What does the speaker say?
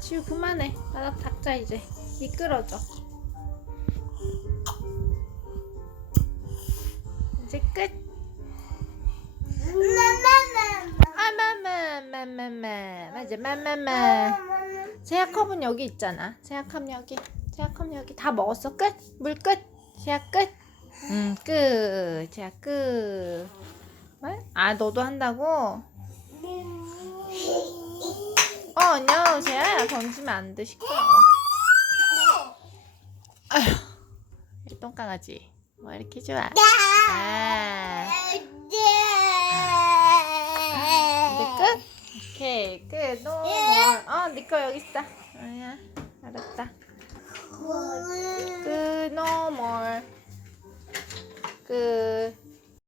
지우 그만해. 바닥 닦자 이제. 미끄러져. 이제 끝. 아, 마마, 마마마. 맞아, 마마마. 제약컵은 여기 있잖아. 제약컵 여기. 제약컵 여기. 다 먹었어. 끝. 물 끝. 제약 끝. 음, 끝. 제약 끝. 뭐? 아, 너도 한다고? 어, 안녕. 야 던지면 안 돼. 시끄러워. 아휴. 일동 강아지. 뭐 이렇게 좋아? 아. 이제 끝? 오케이, 끝. 너, 뭐. 어, 네 니꺼 여기 있어. 아야, 알았다. 끝, no 끝.